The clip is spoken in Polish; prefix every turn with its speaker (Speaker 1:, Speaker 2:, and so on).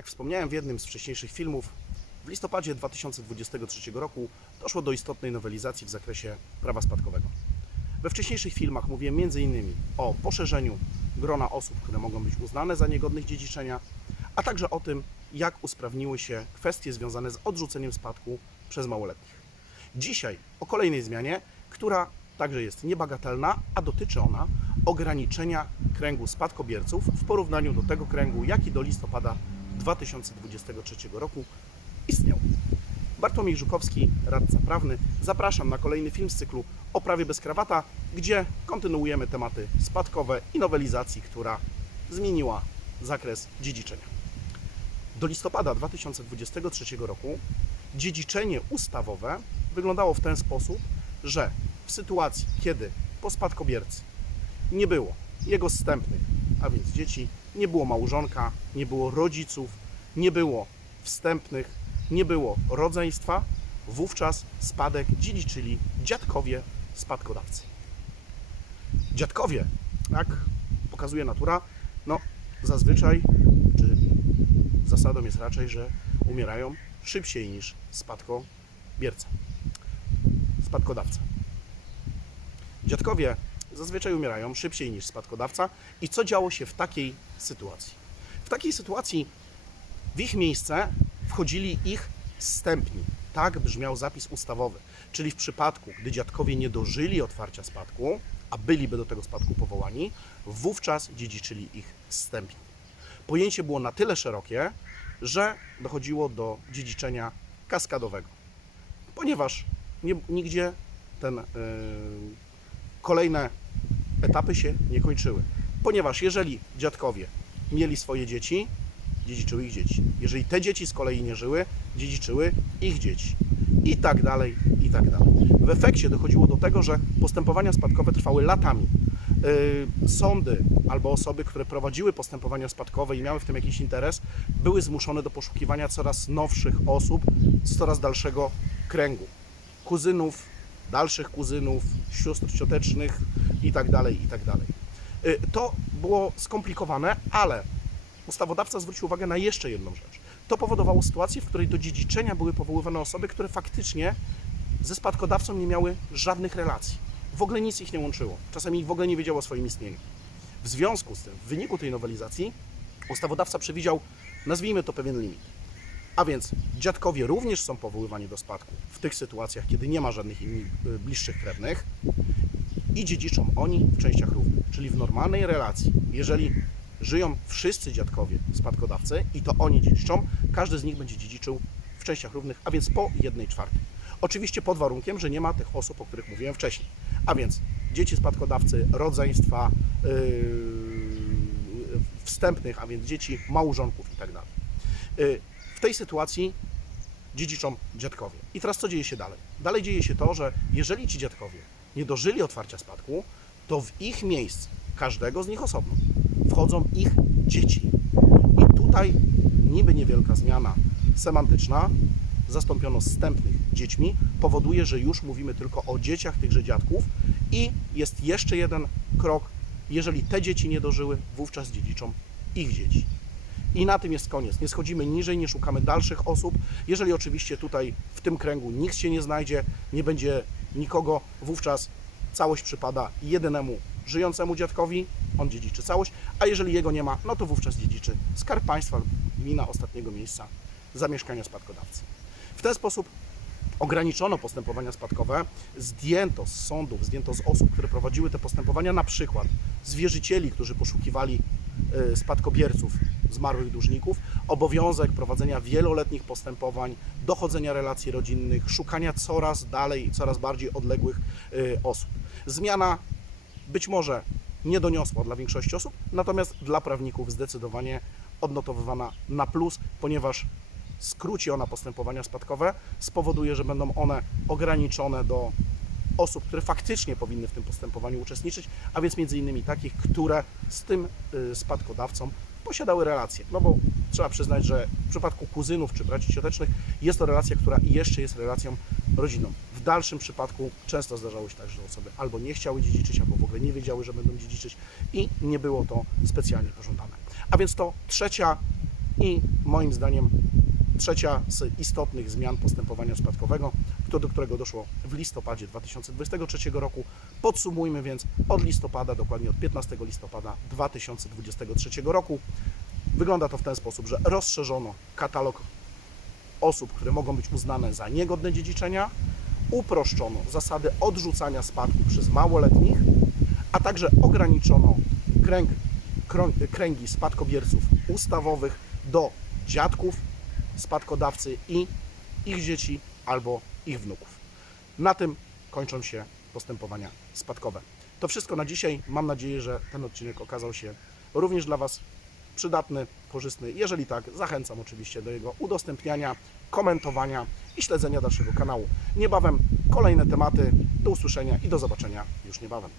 Speaker 1: Jak wspomniałem w jednym z wcześniejszych filmów, w listopadzie 2023 roku doszło do istotnej nowelizacji w zakresie prawa spadkowego. We wcześniejszych filmach mówiłem m.in. o poszerzeniu grona osób, które mogą być uznane za niegodnych dziedziczenia, a także o tym, jak usprawniły się kwestie związane z odrzuceniem spadku przez małoletnich. Dzisiaj o kolejnej zmianie, która także jest niebagatelna, a dotyczy ona ograniczenia kręgu spadkobierców w porównaniu do tego kręgu, jaki do listopada 2023 roku istniał. Bartłomiej Żukowski, radca prawny. Zapraszam na kolejny film z cyklu o prawie bez krawata, gdzie kontynuujemy tematy spadkowe i nowelizacji, która zmieniła zakres dziedziczenia. Do listopada 2023 roku dziedziczenie ustawowe wyglądało w ten sposób, że w sytuacji, kiedy po spadkobiercy nie było jego zstępnych, a więc dzieci, nie było małżonka, nie było rodziców, nie było wstępnych, nie było rodzeństwa, wówczas spadek dziedziczyli dziadkowie spadkodawcy. Dziadkowie, jak pokazuje natura, no zazwyczaj, czy zasadą jest raczej, że umierają szybciej niż spadkobierca, spadkodawca. Dziadkowie zazwyczaj umierają szybciej niż spadkodawca. I co działo się w takiej sytuacji? W takiej sytuacji w ich miejsce wchodzili ich zstępni. Tak brzmiał zapis ustawowy. Czyli w przypadku, gdy dziadkowie nie dożyli otwarcia spadku, a byliby do tego spadku powołani, wówczas dziedziczyli ich zstępni. Pojęcie było na tyle szerokie, że dochodziło do dziedziczenia kaskadowego. Ponieważ nie, nigdzie ten, yy, kolejne etapy się nie kończyły. Ponieważ jeżeli dziadkowie mieli swoje dzieci, dziedziczyły ich dzieci. Jeżeli te dzieci z kolei nie żyły, dziedziczyły ich dzieci. I tak dalej, i tak dalej. W efekcie dochodziło do tego, że postępowania spadkowe trwały latami. Yy, sądy albo osoby, które prowadziły postępowania spadkowe i miały w tym jakiś interes, były zmuszone do poszukiwania coraz nowszych osób z coraz dalszego kręgu. Kuzynów, dalszych kuzynów, sióstr ciotecznych i tak dalej, i tak. Yy, To było skomplikowane, ale ustawodawca zwrócił uwagę na jeszcze jedną rzecz. To powodowało sytuację, w której do dziedziczenia były powoływane osoby, które faktycznie ze spadkodawcą nie miały żadnych relacji. W ogóle nic ich nie łączyło. Czasami w ogóle nie wiedziało o swoim istnieniu. W związku z tym, w wyniku tej nowelizacji, ustawodawca przewidział, nazwijmy to pewien limit. A więc dziadkowie również są powoływani do spadku w tych sytuacjach, kiedy nie ma żadnych inni y, bliższych krewnych i dziedziczą oni w częściach równych, czyli w normalnej relacji. Jeżeli żyją wszyscy dziadkowie spadkodawcy i to oni dziedziczą, każdy z nich będzie dziedziczył w częściach równych, a więc po jednej czwartej. Oczywiście pod warunkiem, że nie ma tych osób, o których mówiłem wcześniej. A więc dzieci spadkodawcy, rodzeństwa, yy, wstępnych, a więc dzieci, małżonków itd. Yy, w tej sytuacji dziedziczą dziadkowie. I teraz co dzieje się dalej? Dalej dzieje się to, że jeżeli ci dziadkowie nie dożyli otwarcia spadku, to w ich miejsce, każdego z nich osobno, wchodzą ich dzieci. I tutaj niby niewielka zmiana semantyczna, zastąpiono zstępnych dziećmi, powoduje, że już mówimy tylko o dzieciach tychże dziadków i jest jeszcze jeden krok, jeżeli te dzieci nie dożyły, wówczas dziedziczą ich dzieci. I na tym jest koniec. Nie schodzimy niżej, nie szukamy dalszych osób. Jeżeli oczywiście tutaj w tym kręgu nikt się nie znajdzie, nie będzie nikogo, wówczas całość przypada jedynemu żyjącemu dziadkowi, on dziedziczy całość, a jeżeli jego nie ma, no to wówczas dziedziczy skarb państwa lub ostatniego miejsca zamieszkania spadkodawcy. W ten sposób ograniczono postępowania spadkowe, zdjęto z sądów, zdjęto z osób, które prowadziły te postępowania, na przykład z wierzycieli, którzy poszukiwali y, spadkobierców zmarłych dłużników, obowiązek prowadzenia wieloletnich postępowań, dochodzenia relacji rodzinnych, szukania coraz dalej i coraz bardziej odległych y, osób. Zmiana być może nie doniosła dla większości osób, natomiast dla prawników zdecydowanie odnotowywana na plus, ponieważ skróci ona postępowania spadkowe, spowoduje, że będą one ograniczone do osób, które faktycznie powinny w tym postępowaniu uczestniczyć, a więc między innymi takich, które z tym y, spadkodawcą posiadały relacje. No bo trzeba przyznać, że w przypadku kuzynów czy braci ciotecznych jest to relacja, która jeszcze jest relacją rodzinną. W dalszym przypadku często zdarzało się tak, że osoby albo nie chciały dziedziczyć, albo w ogóle nie wiedziały, że będą dziedziczyć i nie było to specjalnie pożądane. A więc to trzecia I moim zdaniem trzecia z istotnych zmian postępowania spadkowego, do którego doszło w listopadzie 2023 roku. Podsumujmy więc od listopada, dokładnie od 15 listopada 2023 roku. Wygląda to w ten sposób, że rozszerzono katalog osób, które mogą być uznane za niegodne dziedziczenia, uproszczono zasady odrzucania spadku przez małoletnich, a także ograniczono kręg, kręgi spadkobierców ustawowych do dziadków spadkodawcy i ich dzieci albo ich wnuków. Na tym kończą się postępowania spadkowe. To wszystko na dzisiaj. Mam nadzieję, że ten odcinek okazał się również dla Was przydatny, korzystny. Jeżeli tak, zachęcam oczywiście do jego udostępniania, komentowania i śledzenia dalszego kanału. Niebawem kolejne tematy. Do usłyszenia i do zobaczenia już niebawem.